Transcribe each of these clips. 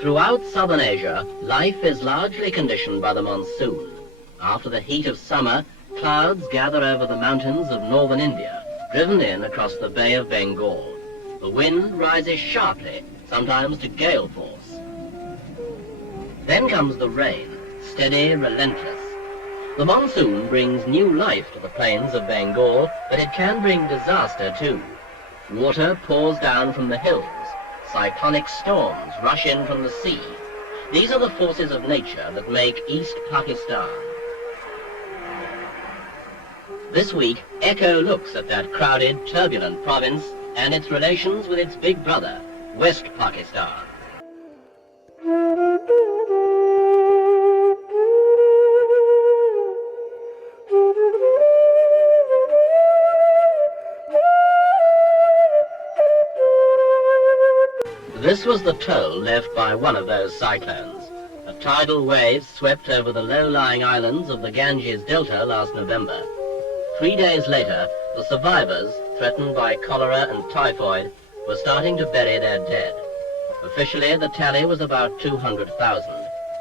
Throughout southern Asia, life is largely conditioned by the monsoon. After the heat of summer, clouds gather over the mountains of northern India, driven in across the Bay of Bengal. The wind rises sharply, sometimes to gale force. Then comes the rain, steady, relentless. The monsoon brings new life to the plains of Bengal, but it can bring disaster too. Water pours down from the hills. Cyclonic storms rush in from the sea. These are the forces of nature that make East Pakistan. This week, Echo looks at that crowded, turbulent province and its relations with its big brother, West Pakistan. This was the toll left by one of those cyclones. A tidal wave swept over the low-lying islands of the Ganges Delta last November. 3 days later, the survivors, threatened by cholera and typhoid, were starting to bury their dead. Officially, the tally was about 200,000.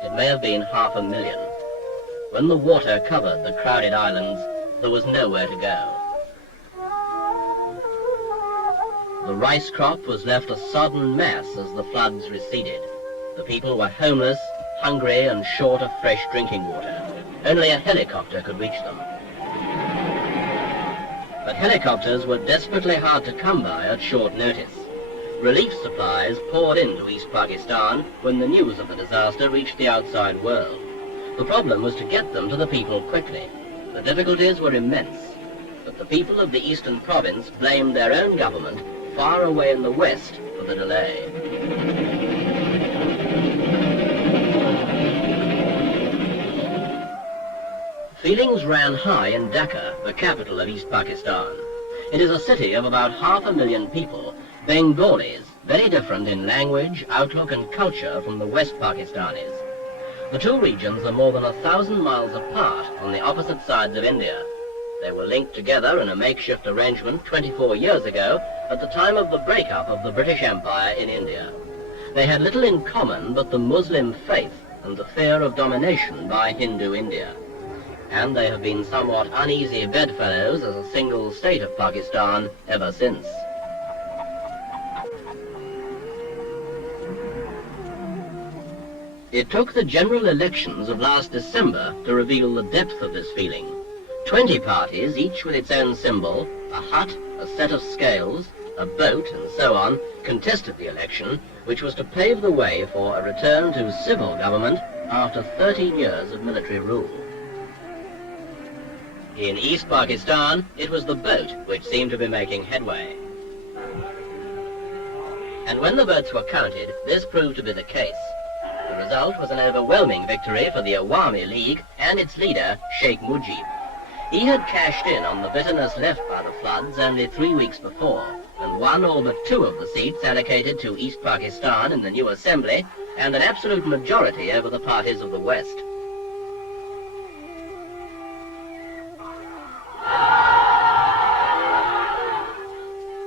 It may have been 500,000. When the water covered the crowded islands, there was nowhere to go. The rice crop was left a sodden mass as the floods receded. The people were homeless, hungry, and short of fresh drinking water. Only a helicopter could reach them. But helicopters were desperately hard to come by at short notice. Relief supplies poured into East Pakistan when the news of the disaster reached the outside world. The problem was to get them to the people quickly. The difficulties were immense, but the people of the eastern province blamed their own government far away in the west for the delay. Feelings ran high in Dhaka, the capital of East Pakistan. It is a city of about 500,000 people, Bengalis, very different in language, outlook and culture from the West Pakistanis. The two regions are more than 1,000 miles apart on the opposite sides of India. They were linked together in a makeshift arrangement 24 years ago at the time of the breakup of the British Empire in India. They had little in common but the Muslim faith and the fear of domination by Hindu India. And they have been somewhat uneasy bedfellows as a single state of Pakistan ever since. It took the general elections of last December to reveal the depth of this feeling. 20 parties, each with its own symbol, a hut, a set of scales, a boat, and so on, contested the election, which was to pave the way for a return to civil government after 13 years of military rule. In East Pakistan, it was the boat which seemed to be making headway. And when the votes were counted, this proved to be the case. The result was an overwhelming victory for the Awami League and its leader, Sheikh Mujib. He had cashed in on the bitterness left by the floods only 3 weeks before, and won all but 2 of the seats allocated to East Pakistan in the new assembly, and an absolute majority over the parties of the West.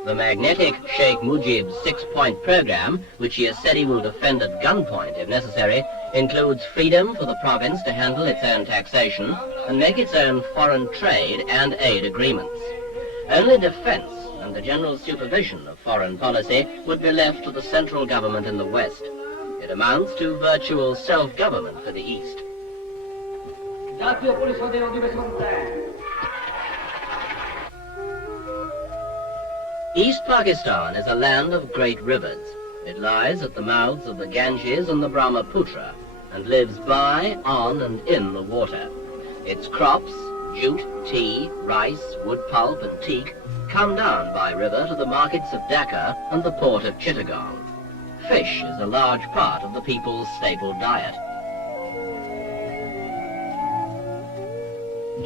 The magnetic Sheikh Mujib's 6-point program, which he has said he will defend at gunpoint if necessary, includes freedom for the province to handle its own taxation and make its own foreign trade and aid agreements. Only defense and the general supervision of foreign policy would be left to the central government in the West. It amounts to virtual self-government for the East. East Pakistan is a land of great rivers. It lies at the mouths of the Ganges and the Brahmaputra, and lives by, on, and in the water. Its crops, jute, tea, rice, wood pulp, and teak, come down by river to the markets of Dhaka and the port of Chittagong. Fish is a large part of the people's staple diet.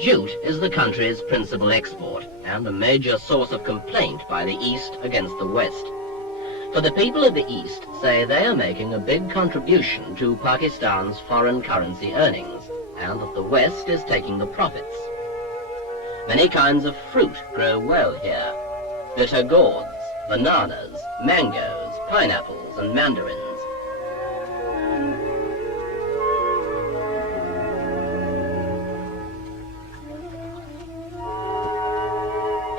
Jute is the country's principal export and a major source of complaint by the East against the West. For the people of the East say they are making a big contribution to Pakistan's foreign currency earnings, and that the West is taking the profits. Many kinds of fruit grow well here. Bitter gourds, bananas, mangoes, pineapples, and mandarins.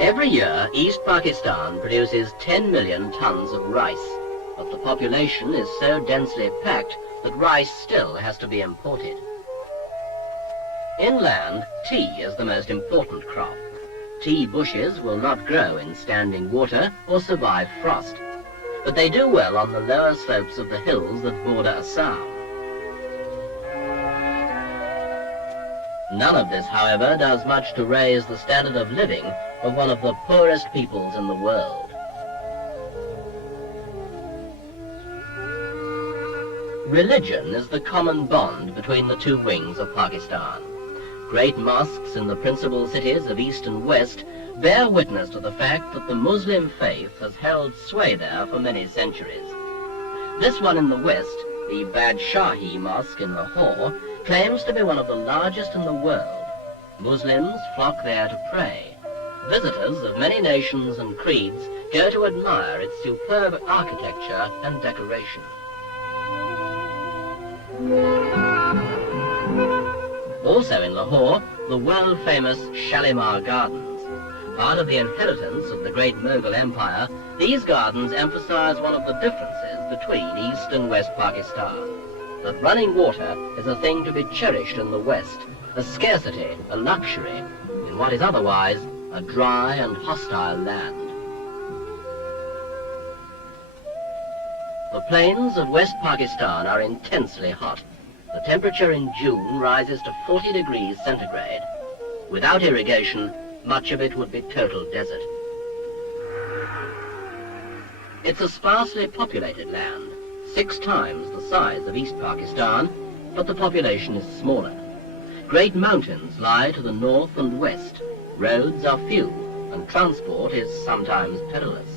Every year, East Pakistan produces 10 million tons of rice, but the population is so densely packed that rice still has to be imported. Inland, tea is the most important crop. Tea bushes will not grow in standing water or survive frost, but they do well on the lower slopes of the hills that border Assam. None of this, however, does much to raise the standard of living of one of the poorest peoples in the world. Religion is the common bond between the two wings of Pakistan. Great mosques in the principal cities of East and West bear witness to the fact that the Muslim faith has held sway there for many centuries. This one in the West, the Badshahi Mosque in Lahore, claims to be one of the largest in the world. Muslims flock there to pray. Visitors of many nations and creeds go to admire its superb architecture and decoration. Also in Lahore, the world-famous Shalimar Gardens. Part of the inheritance of the great Mughal Empire, these gardens emphasize one of the differences between East and West Pakistan. That running water is a thing to be cherished in the West, a scarcity, a luxury, in what is otherwise a dry and hostile land. The plains of West Pakistan are intensely hot. The temperature in June rises to 40 degrees centigrade. Without irrigation, much of it would be total desert. It's a sparsely populated land, 6 times the size of East Pakistan, but the population is smaller. Great mountains lie to the north and west. Roads are few, and transport is sometimes perilous.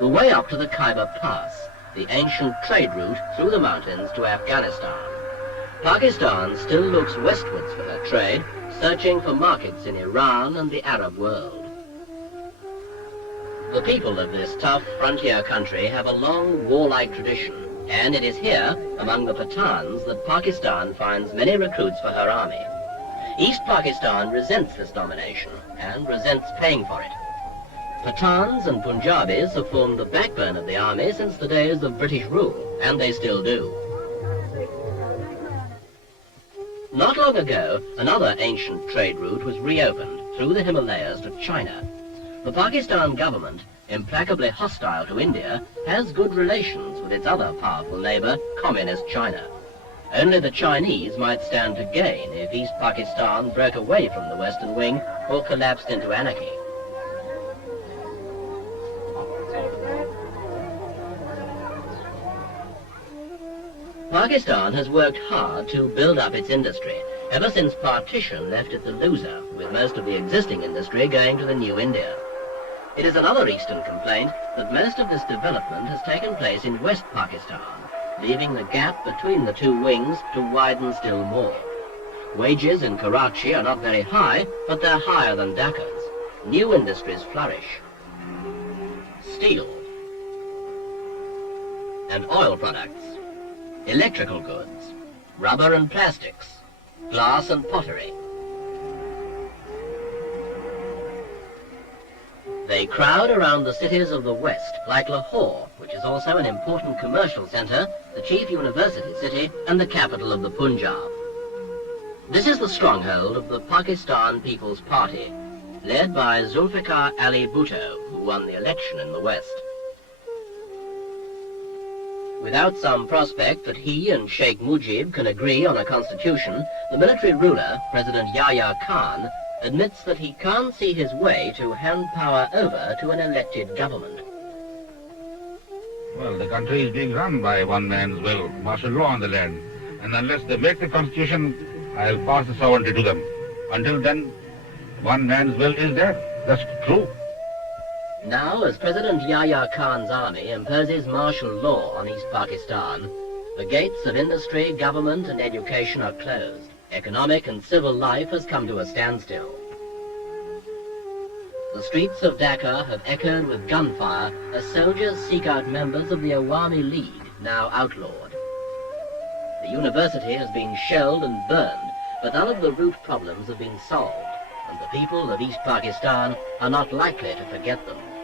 The way up to the Khyber Pass, the ancient trade route through the mountains to Afghanistan. Pakistan still looks westwards for her trade, searching for markets in Iran and the Arab world. The people of this tough frontier country have a long warlike tradition, and it is here, among the Pathans, that Pakistan finds many recruits for her army. East Pakistan resents this domination, and resents paying for it. Pathans and Punjabis have formed the backbone of the army since the days of British rule, and they still do. Not long ago, another ancient trade route was reopened through the Himalayas to China. The Pakistan government, implacably hostile to India, has good relations with its other powerful neighbor, Communist China. Only the Chinese might stand to gain if East Pakistan broke away from the Western Wing or collapsed into anarchy. Pakistan has worked hard to build up its industry, ever since partition left it the loser, with most of the existing industry going to the new India. It is another Eastern complaint that most of this development has taken place in West Pakistan, leaving the gap between the two wings to widen still more. Wages in Karachi are not very high, but they're higher than Dhaka's. New industries flourish. Steel and oil products, electrical goods, rubber and plastics, glass and pottery. They crowd around the cities of the West, like Lahore, which is also an important commercial center, the chief university city, and the capital of the Punjab. This is the stronghold of the Pakistan People's Party, led by Zulfikar Ali Bhutto, who won the election in the West. Without some prospect that he and Sheikh Mujib can agree on a constitution, the military ruler, President Yahya Khan, admits that he can't see his way to hand power over to an elected government. Well, the country is being run by one man's will, martial law on the land. And unless they make the constitution, I'll pass the sovereignty to them. Until then, one man's will is there. That's true. Now, as President Yahya Khan's army imposes martial law on East Pakistan, the gates of industry, government and education are closed. Economic and civil life has come to a standstill. The streets of Dhaka have echoed with gunfire as soldiers seek out members of the Awami League, now outlawed. The university has been shelled and burned, but none of the root problems have been solved. and the people of East Pakistan are not likely to forget them.